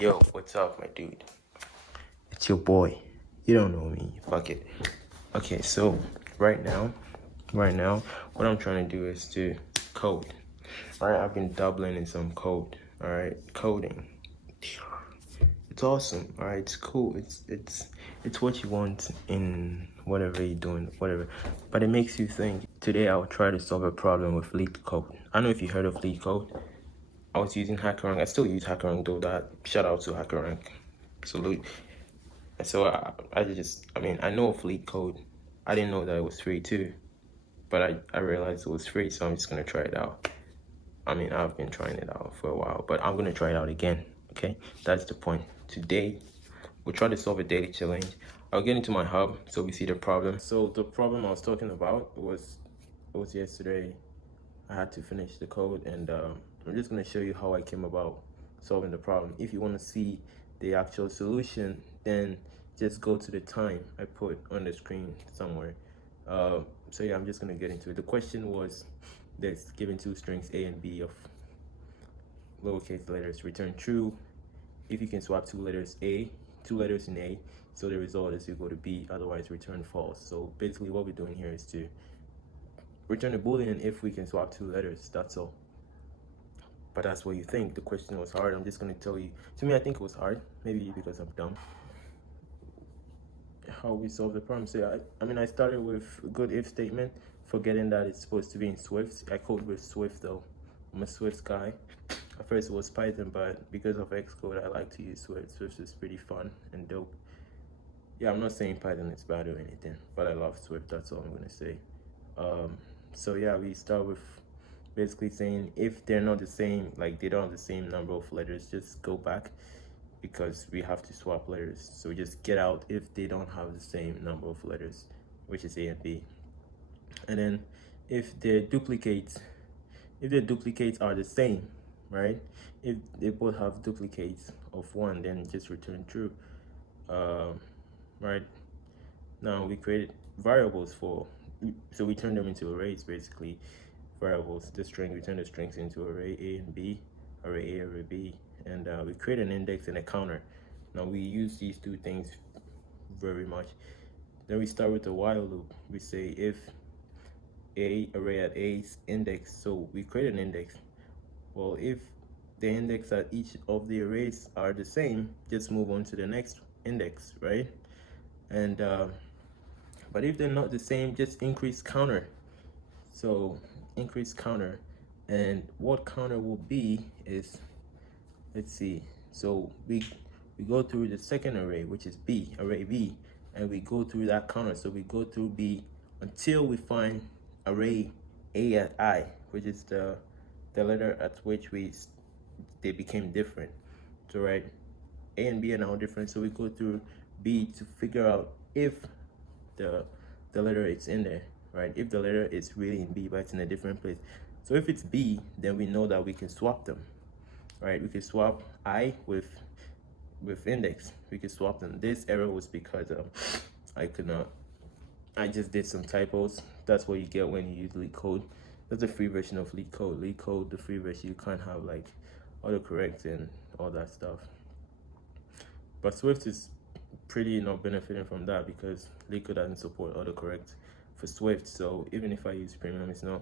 Yo, what's up, my dude? It's your boy. You don't know me. Fuck it. Okay, so right now, what I'm trying to do is to code. All right, I've been dabbling in some code. All right, coding. It's awesome. All right, it's cool. It's what you want in whatever you're doing, whatever. But it makes you think. Today, I'll try to solve a problem with Leetcode. I don't know if you heard of Leetcode. I was using HackerRank. I still use HackerRank though. That shout out to HackerRank. Salute. And so I know of Leetcode. I didn't know that it was free too, but I realized it was free, so I'm just gonna try it out. I mean, I've been trying it out for a while, but I'm gonna try it out again. Okay, that's the point. Today, we'll try to solve a daily challenge. I'll get into my hub so we see the problem. So the problem I was talking about was yesterday. I had to finish the code, and I'm just going to show you how I came about solving the problem. If you want to see the actual solution, then just go to the time I put on the screen somewhere. So yeah, I'm just going to get into it. The question was, there's given two strings A and B of lowercase letters. Return true if you can swap two letters in A, so the result is equal to B, otherwise return false. So basically what we're doing here is to return a boolean if we can swap two letters. That's all. But that's what you think. The question was hard. I'm just going to tell you. To me, I think it was hard. Maybe because I'm dumb. How we solve the problem. So I started with a good if statement, forgetting that it's supposed to be in Swift. I code with Swift though. I'm a Swift guy. At first it was Python, but because of Xcode, I like to use Swift. Swift is pretty fun and dope. Yeah, I'm not saying Python is bad or anything, but I love Swift. That's all I'm going to say. So yeah, we start with basically saying if they're not the same, like they don't have the same number of letters, just go back, because we have to swap letters. So just get out if they don't have the same number of letters, which is A and B. And then if their duplicates are the same, right? If they both have duplicates of one, then just return true. Right now we created variables so we turn them into arrays, basically variables. The string, we turn the strings into array A and B, array A, array B, and we create an index and a counter. Now we use these two things very much. Then we start with the while loop. We say if array at A's index, so we create an index. Well, if the index at each of the arrays are the same, just move on to the next index, right? And but if they're not the same, just increase counter. So increase counter, and what counter will be is, let's see, so we go through the second array, which is B, array B, and we go through that counter. So we go through B until we find array A at I, which is the letter at which they became different. So right, A and B are now different, so we go through B to figure out if the letter is in there, right? If the letter is really in B, but it's in a different place. So if it's B, then we know that we can swap them, right? We can swap I with index. We can swap them. This error was because I could not. I just did some typos. That's what you get when you use Leetcode. That's the free version of Leetcode. Leetcode, the free version, you can't have like autocorrect and all that stuff. But Swift is pretty not benefiting from that, because Leetcode doesn't support autocorrect for Swift. So even if I use premium, it's not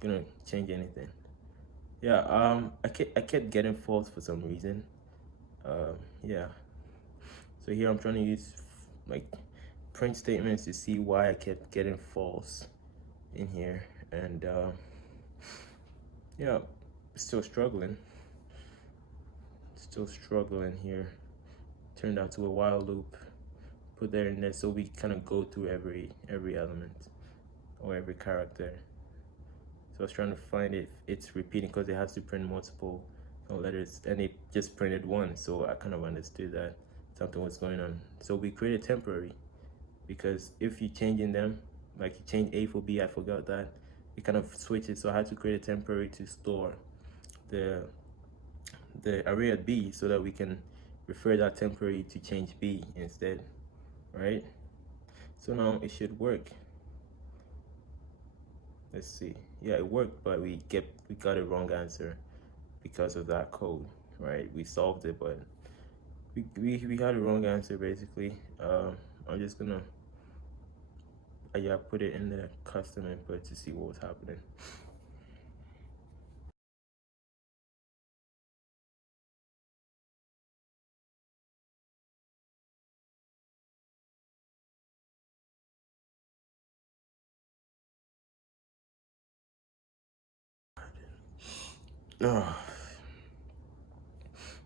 gonna change anything. Yeah, I kept getting false for some reason. Yeah, so here I'm trying to use like print statements to see why I kept getting false in here. And yeah, still struggling here. Turned out to a while loop, put there in there, so we kind of go through every element or every character. So I was trying to find if it's repeating, because it has to print multiple letters, and it just printed one. So I kind of understood that something was going on. So we created temporary, because if you changing them, like you change A for B, I forgot that, it kind of switches. So I had to create a temporary to store the array at B, so that we can refer that temporary to change B instead, right? So now it should work. Let's see. Yeah, it worked, but we got a wrong answer because of that code, right? We solved it, but we had a wrong answer basically. I'm just gonna yeah, put it in the custom input to see what was happening.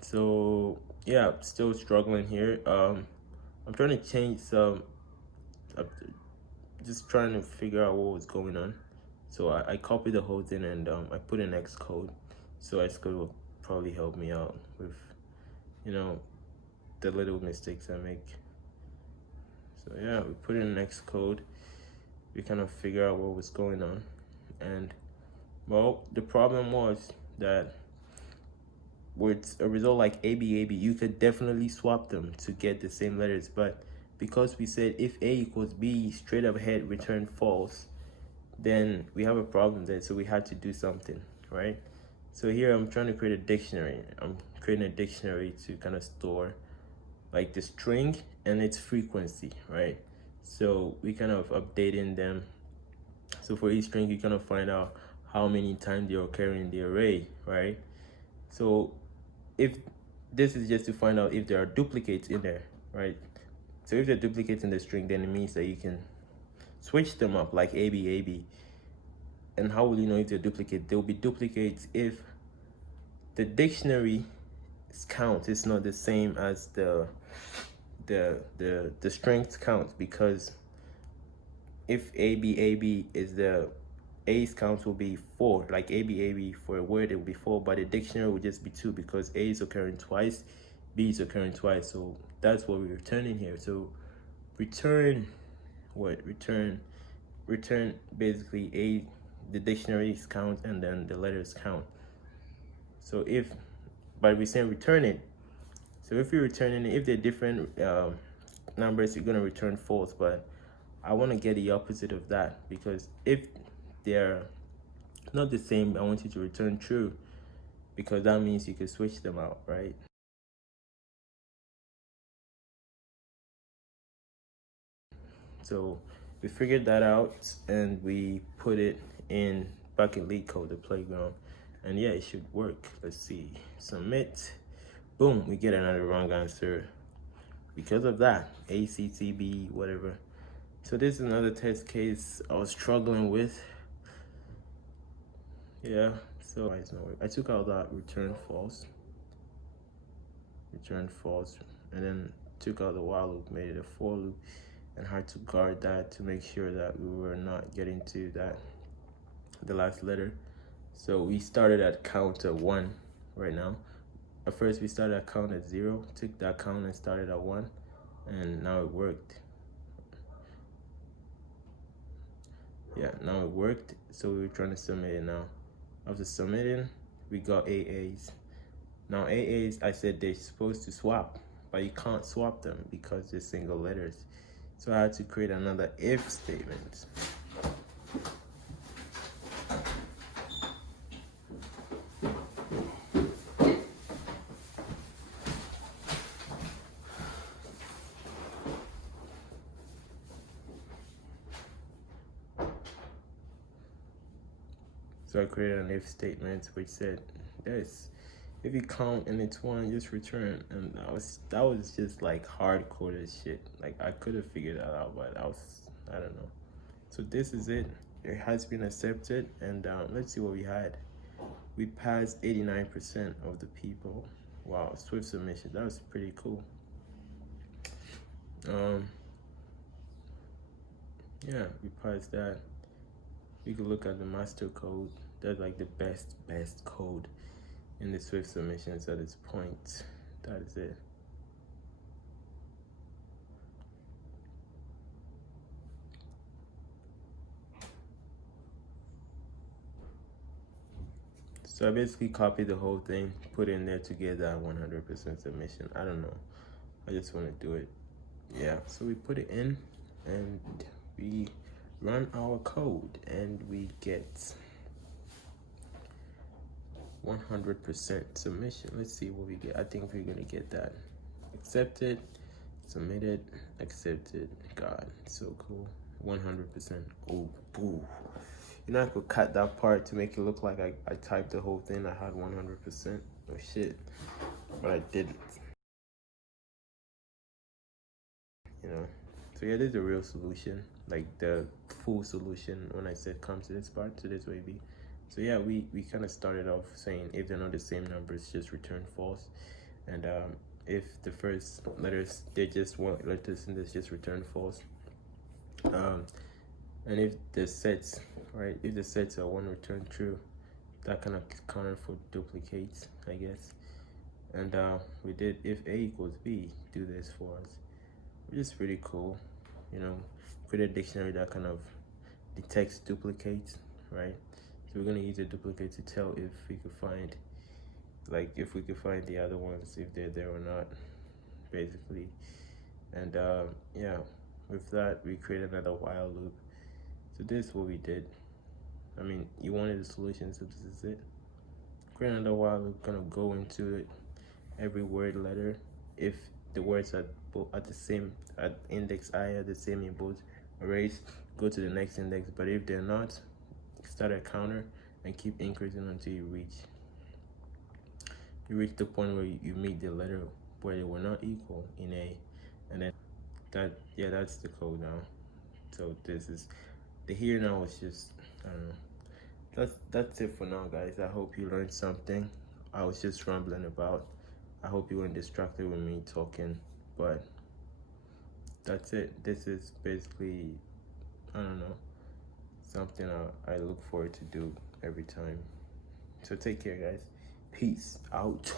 So yeah, still struggling here. I'm trying to change some, uh, just trying to figure out what was going on. So I copied the whole thing and I put in Xcode. So Xcode will probably help me out with, you know, the little mistakes I make. So yeah, we put in Xcode. We kind of figure out what was going on, and well, the problem was that with a result like ABAB, you could definitely swap them to get the same letters, but because we said if A equals B, straight up ahead return false, then we have a problem there, so we had to do something, right? So here I'm trying to create a dictionary. I'm creating a dictionary to kind of store like the string and its frequency, right? So we kind of updating them. So for each string, you kind of find out how many times they occur in the array, right? So if this is just to find out if there are duplicates in there, right? So if there are duplicates in the string, then it means that you can switch them up like AB. And how will you know if they're duplicate? There will be duplicates if the dictionary count is not the same as the strength count, because if AB is the A's count will be 4, like AB for a word it will be 4, but the dictionary will just be 2 because A is occurring twice, B is occurring twice. So that's what we're returning here. So return what? Return basically the dictionary's count and then the letters count. So if by we saying return it, so if you're returning it, if they're different numbers, you're gonna return false. But I want to get the opposite of that, because if they're not the same, I want you to return true, because that means you can switch them out, right? So we figured that out and we put it in back in Leetcode, the playground, and yeah, it should work. Let's see, submit. Boom, we get another wrong answer because of that. ACTB, whatever. So this is another test case I was struggling with. Yeah, so I took out that return false, and then took out the while loop, made it a for loop, and had to guard that to make sure that we were not getting to that, the last letter. So we started at count at 1 right now. At first we started at count at 0, took that count and started at 1, and now it worked. Yeah, now it worked. So we were trying to submit it now. After submitting, we got AAs. Now AAs, I said they're supposed to swap, but you can't swap them because they're single letters. So I had to create another if statement. So I created an if statement which said this: if you count and it's 1, just return. And that was just like hardcore as shit. Like I could have figured that out, but I don't know. So this is it. It has been accepted, and let's see what we had. We passed 89% of the people. Wow, swift submission. That was pretty cool. Yeah, we passed that. We could look at the master code. That's like the best code in the Swift submissions at this point. That is it. So I basically copied the whole thing, put in there to get that 100% submission. I don't know. I just want to do it. Yeah, so we put it in and we run our code and we get 100% submission. Let's see what we get. I think we're gonna get that. accepted, submitted, accepted. God, so cool. 100%. Oh, boo. You know, I could cut that part to make it look like I typed the whole thing. I had 100%. Oh shit, but I didn't. You know, so yeah, this is a real solution, like the full solution. When I said come to this part, to this way be. So yeah, we kind of started off saying if they're not the same numbers, just return false, and if the first letters they just want letters in this, just return false. And if the sets, right, if the sets are one, return true. That kind of counted for duplicates, I guess. And we did if A equals B, do this for us, which is pretty cool. You know, create a dictionary that kind of detects duplicates, right? So we're gonna use a duplicate to tell if we could find, like, if we could find the other ones, if they're there or not, basically. And yeah, with that, we create another while loop. So this is what we did. I mean, you wanted the solution, so this is it. Create another while loop, gonna go into it, every word letter. If the words are both at the same, at index I are the same in both arrays, go to the next index. But if they're not, start a counter and keep increasing until you reach the point where you meet the letter where they were not equal in A. And then that, yeah, that's the code now. So this is the here now is just, I don't know, that's it for now, guys. I hope you learned something. I was just rambling about. I hope you weren't distracted with me talking, but that's it. This is basically, I don't know, something I look forward to do every time. So take care, guys. Peace out.